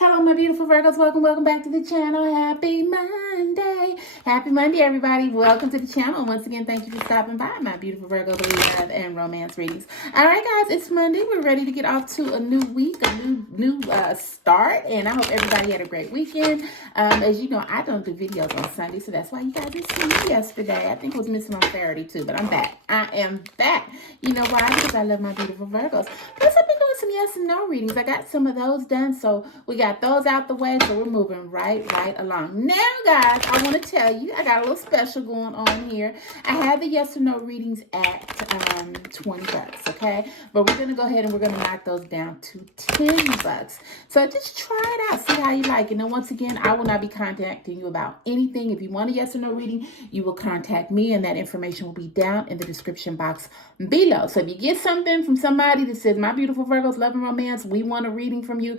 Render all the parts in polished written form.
Hello, my beautiful Virgos. Welcome back to the channel. Happy Monday. Happy Monday, everybody. Welcome to the channel. Once again, thank you for stopping by, my beautiful Virgos love and romance readings. All right, guys, it's Monday. We're ready to get off to a new week, a new start, and I hope everybody had a great weekend. As you know, I don't do videos on Sunday, so that's why you guys didn't see me yesterday. I think it was missing on Saturday too, but I'm back. I am back. You know why? Because I love my beautiful Virgos. Plus, I've been doing some yes and no readings. I got some of those done, so we got those out the way, so we're moving right along. Now, guys, I want to tell you, I got a little special going on here. I have the yes or no readings at $20, okay? But we're going to go ahead and we're going to knock those down to $10. So just try it out. See how you like it. And once again, I will not be contacting you about anything. If you want a yes or no reading, you will contact me, and that information will be down in the description box below. So if you get something from somebody that says, my beautiful Virgos, love and romance, we want a reading from you,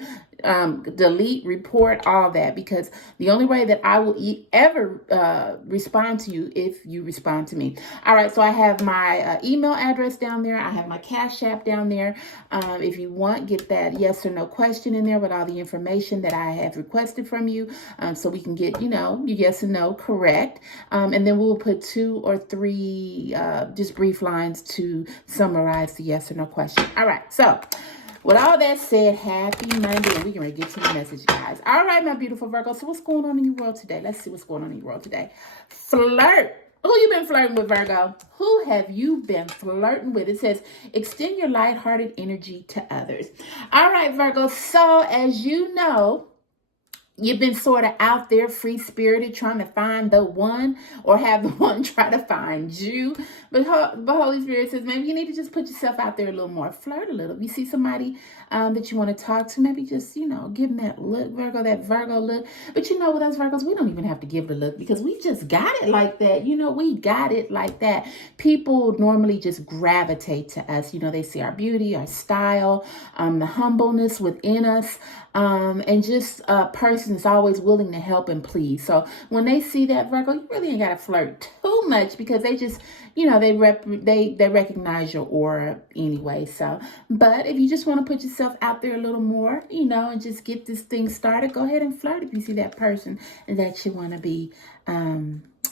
delete, report, all that, because the only way that I will ever respond to you if you respond to me. All right, so I have my email address down there. I have my Cash App down there. If you want, get that yes or no question in there with all the information that I have requested from you, so we can get, your yes and no correct. And then we'll put 2 or 3 just brief lines to summarize the yes or no question. All right, so with all that said, happy Monday, and we can get to the message, guys. All right, my beautiful Virgo. So what's going on in your world today? Let's see what's going on in your world today. Flirt. Who you been flirting with, Virgo? Who have you been flirting with? It says, extend your lighthearted energy to others. All right, Virgo. So as you know, you've been sort of out there free-spirited trying to find the one, or have the one try to find you. But Holy Spirit says maybe you need to just put yourself out there a little more. Flirt a little. If you see somebody that you want to talk to, maybe just, give them that look, Virgo, that Virgo look. But with us Virgos, we don't even have to give the look because we just got it like that. We got it like that. People normally just gravitate to us. They see our beauty, our style, the humbleness within us. And just a person is always willing to help and please. So when they see that, Virgo, you really ain't got to flirt too much, because they just, they recognize your aura anyway. So, but if you just want to put yourself out there a little more, and just get this thing started, go ahead and flirt if you see that person that you want to be,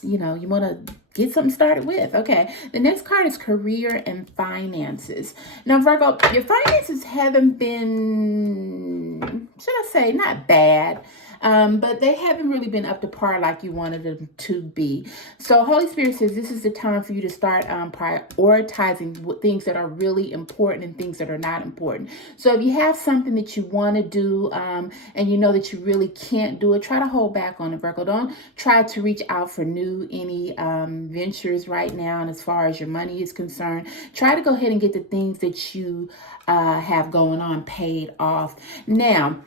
you want to get something started with. Okay. The next card is career and finances. Now, Virgo, your finances haven't been, should I say, not bad, but they haven't really been up to par like you wanted them to be. So Holy Spirit says this is the time for you to start prioritizing things that are really important and things that are not important. So if you have something that you want to do, and you know that you really can't do it, try to hold back on it, Virgo. Don't try to reach out for any ventures right now. And as far as your money is concerned, try to go ahead and get the things that you have going on paid off. Now,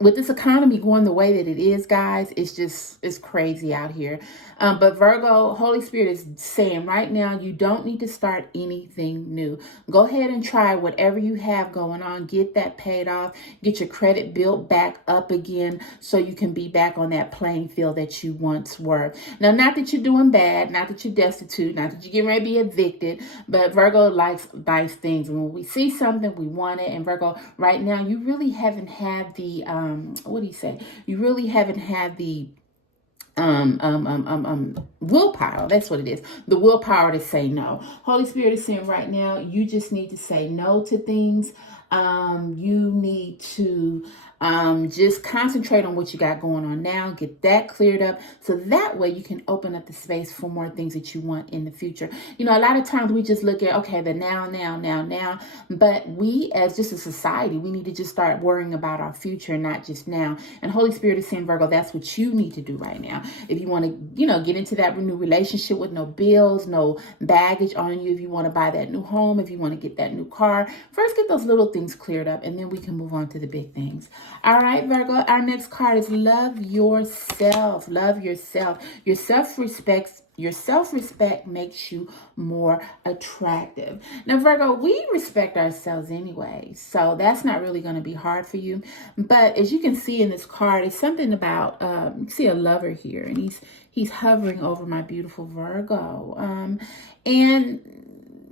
with this economy going the way that it is, guys, it's crazy out here. But Virgo, Holy Spirit is saying right now, you don't need to start anything new. Go ahead and try whatever you have going on. Get that paid off. Get your credit built back up again so you can be back on that playing field that you once were. Now, not that you're doing bad, not that you're destitute, not that you're getting ready to be evicted, but Virgo likes nice things. And when we see something, we want it. And Virgo, right now, you really haven't had the, you really haven't had the willpower. That's what it is. The willpower to say no. Holy Spirit is saying right now, you just need to say no to things. You need to just concentrate on what you got going on now, get that cleared up, so that way you can open up the space for more things that you want in the future. A lot of times we just look at, okay, the now, but we as just a society, we need to just start worrying about our future, not just now. And Holy Spirit is saying, Virgo, that's what you need to do right now. If you want to, get into that new relationship with no bills, no baggage on you, if you want to buy that new home, if you want to get that new car, first get those little things cleared up, and then we can move on to the big things. All right, Virgo, our next card is love yourself. Love yourself. Your self-respect makes you more attractive. Now, Virgo, we respect ourselves anyway, so that's not really going to be hard for you. But as you can see in this card, it's something about, you see a lover here, and he's hovering over my beautiful Virgo. And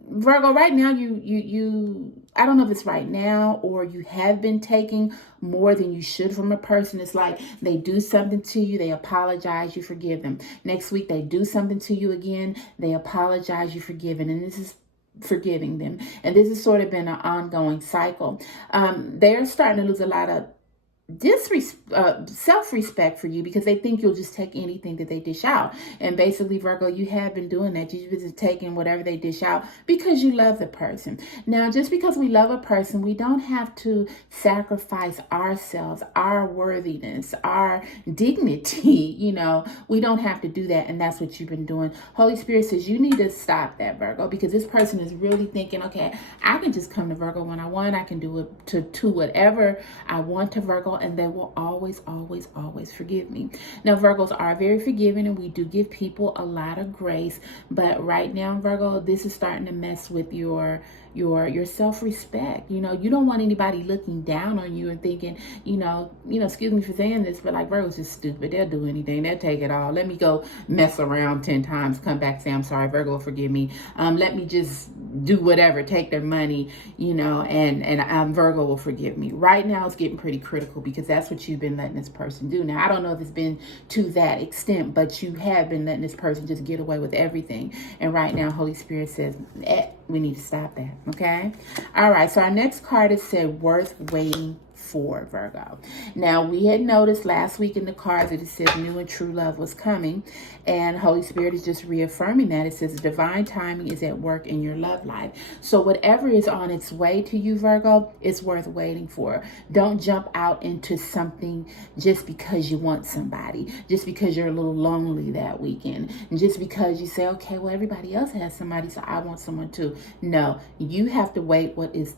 Virgo, right now, you I don't know if it's right now or you have been taking more than you should from a person. It's like they do something to you, they apologize, you forgive them. Next week, they do something to you again, they apologize, you forgive them. And this is forgiving them. And this has sort of been an ongoing cycle. They're starting to lose a lot of self-respect for you because they think you'll just take anything that they dish out. And basically, Virgo, you have been doing that. You've been taking whatever they dish out because you love the person. Now, just because we love a person, we don't have to sacrifice ourselves, our worthiness, our dignity. We don't have to do that. And that's what you've been doing. Holy Spirit says you need to stop that, Virgo, because this person is really thinking, okay, I can just come to Virgo when I want. I can do it to whatever I want to Virgo, and they will always, always, always forgive me. Now, Virgos are very forgiving, and we do give people a lot of grace. But right now, Virgo, this is starting to mess with your self-respect. You don't want anybody looking down on you and thinking, excuse me for saying this, but like Virgo's just stupid. They'll do anything. They'll take it all. Let me go mess around 10 times, come back, say, I'm sorry, Virgo, forgive me. Let me just do whatever, take their money, and Virgo will forgive me. Right now, it's getting pretty critical because that's what you've been letting this person do. Now, I don't know if it's been to that extent, but you have been letting this person just get away with everything. And right now, Holy Spirit says, we need to stop that. Okay. All right. So our next card is said worth waiting for, Virgo. Now, we had noticed last week in the cards that it said new and true love was coming, and Holy Spirit is just reaffirming that. It says divine timing is at work in your love life. So whatever is on its way to you, Virgo, it's worth waiting for. Don't jump out into something just because you want somebody, just because you're a little lonely that weekend, and just because you say, okay, well, everybody else has somebody, so I want someone too. No, you have to wait what is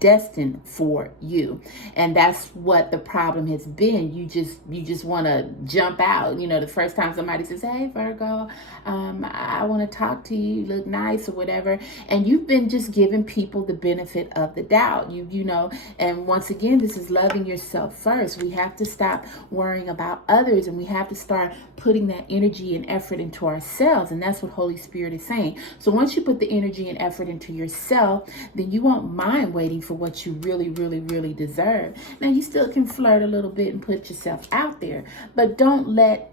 destined for you. And that's what the problem has been. You just want to jump out. The first time somebody says, hey, Virgo, I want to talk to you, you look nice or whatever, and you've been just giving people the benefit of the doubt. And once again, this is loving yourself first. We have to stop worrying about others, and we have to start putting that energy and effort into ourselves. And that's what Holy Spirit is saying. So once you put the energy and effort into yourself, then you won't mind waiting for what you really, really, really deserve. Now, you still can flirt a little bit and put yourself out there, but don't let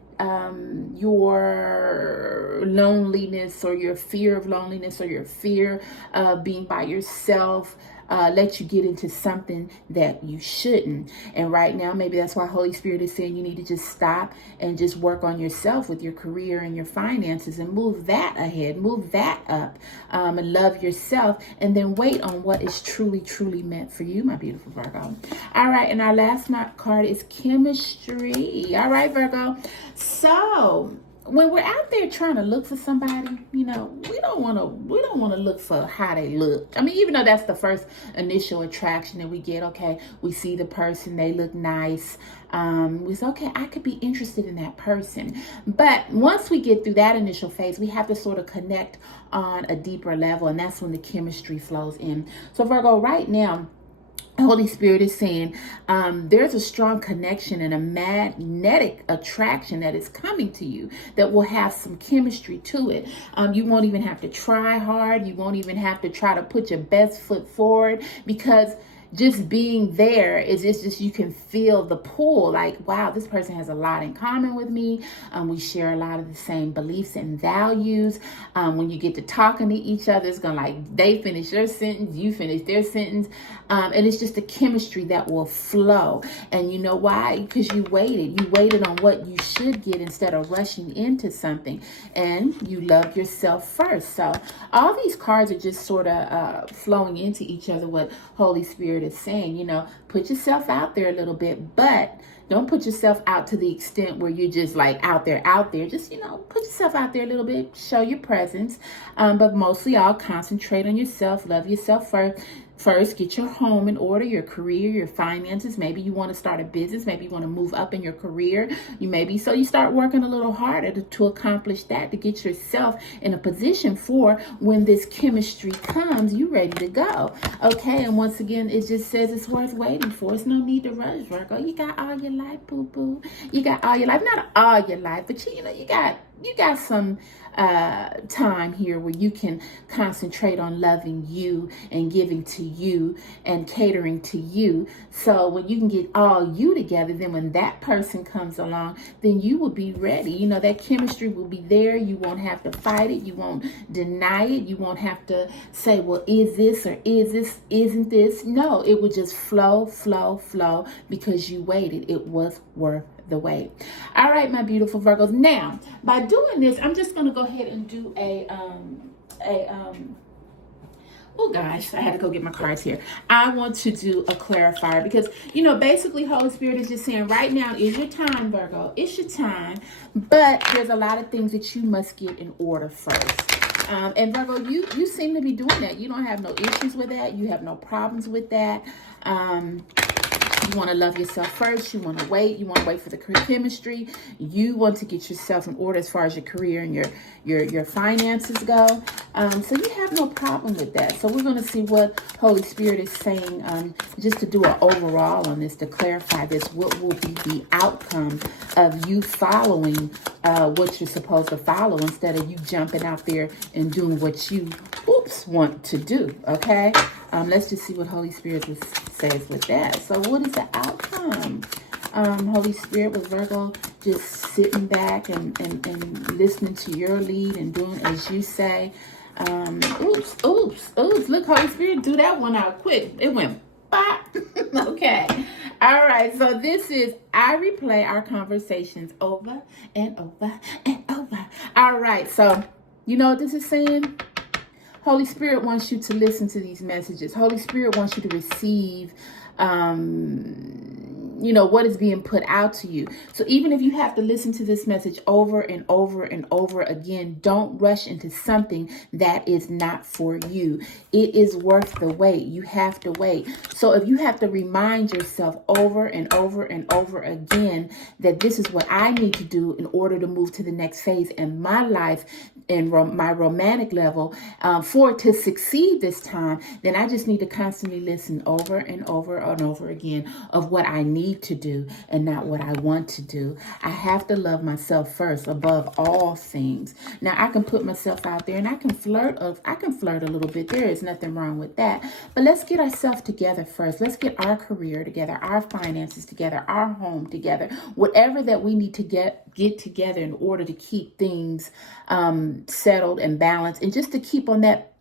your loneliness or your fear of loneliness or your fear of being by yourself let you get into something that you shouldn't. And right now, maybe that's why Holy Spirit is saying you need to just stop and just work on yourself with your career and your finances and move that ahead, move that up, and love yourself, and then wait on what is truly, truly meant for you, my beautiful Virgo. All right, and our last card is chemistry. All right, Virgo. So when we're out there trying to look for somebody, we don't want to look for how they look. I mean, even though that's the first initial attraction that we get, okay, we see the person, they look nice. We say, okay, I could be interested in that person. But once we get through that initial phase, we have to sort of connect on a deeper level, and that's when the chemistry flows in. So Virgo, right now, Holy Spirit is saying there's a strong connection and a magnetic attraction that is coming to you that will have some chemistry to it. You won't even have to try hard. You won't even have to try to put your best foot forward, because just being there is just you can feel the pull. Like, wow, this person has a lot in common with me. We share a lot of the same beliefs and values. When you get to talking to each other, it's gonna they finish their sentence, you finish their sentence, and it's just a chemistry that will flow. And you know why? Because you waited on what you should get instead of rushing into something, and you love yourself first. So all these cards are just sort of flowing into each other. What Holy Spirit is saying, put yourself out there a little bit, but don't put yourself out to the extent where you're just like out there. Just, put yourself out there a little bit, show your presence. But mostly all concentrate on yourself, love yourself first, get your home in order, your career, your finances. Maybe you want to start a business. Maybe you want to move up in your career. So you start working a little harder to accomplish that, to get yourself in a position for when this chemistry comes, you ready to go. Okay. And once again, it just says it's worth waiting for. It's no need to rush, Virgo. You got all your life, boo-boo. You got all your life, not all your life, but you got some time here where you can concentrate on loving you and giving to you and catering to you. So when you can get all you together, then when that person comes along, then you will be ready. You know, that chemistry will be there. You won't have to fight it. You won't deny it. You won't have to say, well, is this or is this, isn't this? No, it will just flow, flow, flow, because you waited. It was worth the wait. All right, my beautiful Virgos. Now, by doing this, I'm just going to go ahead and do oh gosh, I had to go get my cards here. I want to do a clarifier because, you know, basically Holy Spirit is just saying right now is your time, Virgo. It's your time, but there's a lot of things that you must get in order first. And Virgo, you seem to be doing that. You don't have no issues with that. You have no problems with that. You want to love yourself first. You want to wait. You want to wait for the chemistry. You want to get yourself in order as far as your career and your finances go. So you have no problem with that. So we're going to see what Holy Spirit is saying, just to do an overall on this, to clarify this. What will be the outcome of you following what you're supposed to follow instead of you jumping out there and doing what you want to do? Okay. Let's just see what Holy Spirit says with that. So what is the outcome? Holy Spirit with Virgo just sitting back and listening to your lead and doing as you say. Oops. Look, Holy Spirit, do that one out quick. It went bop. Okay. All right. So this is, I replay our conversations over and over and over. All right. So you know what this is saying? Holy Spirit wants you to listen to these messages. Holy Spirit wants you to receive, you know, what is being put out to you. So even if you have to listen to this message over and over and over again, don't rush into something that is not for you. It is worth the wait. You have to wait. So if you have to remind yourself over and over and over again that this is what I need to do in order to move to the next phase in my life, in my romantic level, for it to succeed this time, then I just need to constantly listen over and over and over again of what I need to do and not what I want to do. I have to love myself first above all things. Now I can put myself out there and I can flirt a little bit. There is nothing wrong with that. But let's get ourselves together first. Let's get our career together, our finances together, our home together, whatever that we need to get together in order to keep things settled and balanced, and just to keep on that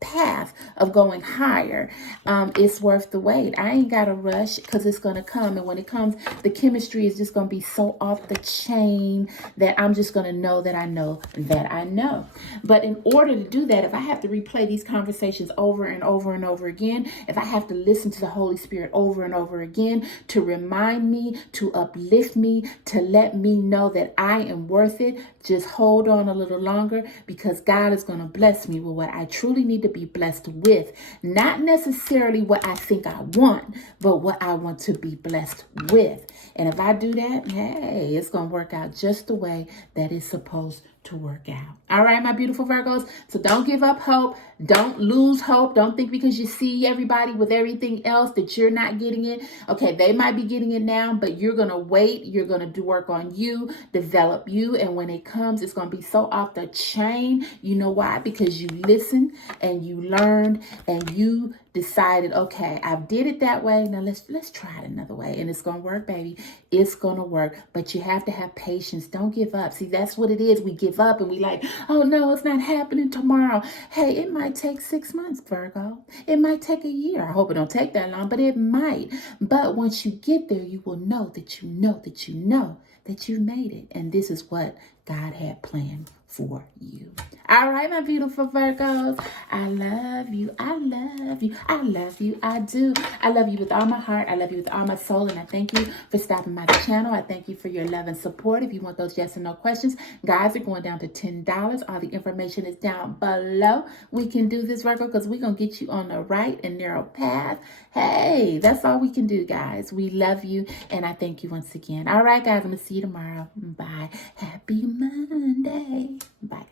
path of going higher. It's worth the wait. I ain't got to rush because it's going to come. And when it comes, the chemistry is just going to be so off the chain that I'm just going to know that I know that I know. But in order to do that, if I have to replay these conversations over and over and over again, if I have to listen to the Holy Spirit over and over again to remind me, to uplift me, to let me know that I am worth it, just hold on a little longer, because God is going to bless me with what I truly need to be blessed with. Not necessarily what I think I want, but what I want to be blessed with. And if I do that, hey, it's going to work out just the way that it's supposed to work out. All right, my beautiful Virgos. So don't give up hope. Don't lose hope. Don't think because you see everybody with everything else that you're not getting it. Okay, they might be getting it now, but you're going to wait. You're going to do work on you, develop you. And when it comes, it's going to be so off the chain. You know why? Because you listened and you learned and you decided, okay, I did it that way. Now let's try it another way. And it's going to work, baby. It's going to work. But you have to have patience. Don't give up. See, that's what it is. We give up and we like, oh no, it's not happening tomorrow. Hey, it might take 6 months, Virgo. It might take a year. I hope it don't take that long, but it might. But once you get there, you will know that you know that you know that you made it. And this is what God had planned for you. All right, my beautiful Virgos. I love you. I love you. I love you. I do. I love you with all my heart. I love you with all my soul. And I thank you for stopping by the channel. I thank you for your love and support. If you want those yes and no questions, guys, are going down to $10. All the information is down below. We can do this, Virgo, because we're going to get you on the right and narrow path. Hey, that's all we can do, guys. We love you. And I thank you once again. All right, guys, I'm going to see you tomorrow. Bye. Happy Monday. Bye, guys.